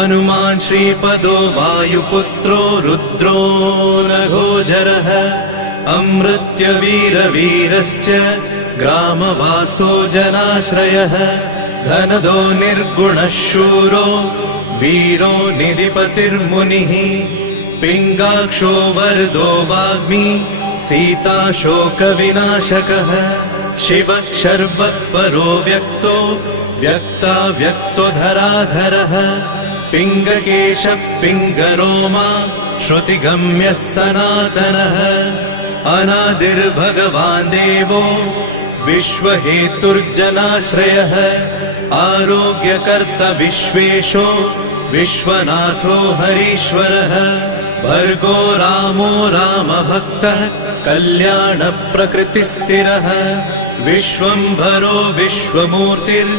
हनुमान् श्रीपदो वायुपुत्रो रुद्रो नघोजरः अमृत्यवीरवीरश्च ग्रामवासो जनाश्रयः धनदो निर्गुणः शूरो वीरो निधिपतिर्मुनिः पिङ्गाक्षो वरदो वाग्मी सीताशोकविनाशकः शिवः शर्वत्परो व्यक्तो व्यक्ताव्यक्तो धराधरः पिङ्गकेशः पिङ्गरोमा श्रुतिगम्यः सनातनः अनादिर्भगवान् देवो विश्वहेतुर्जनाश्रयः आरोग्यकर्ता विश्वेशो विश्वनाथो हरीश्वरः भर्गो रामो रामभक्तः कल्याणप्रकृतिस्थिरः विश्वम्भरो विश्वमूर्तिर्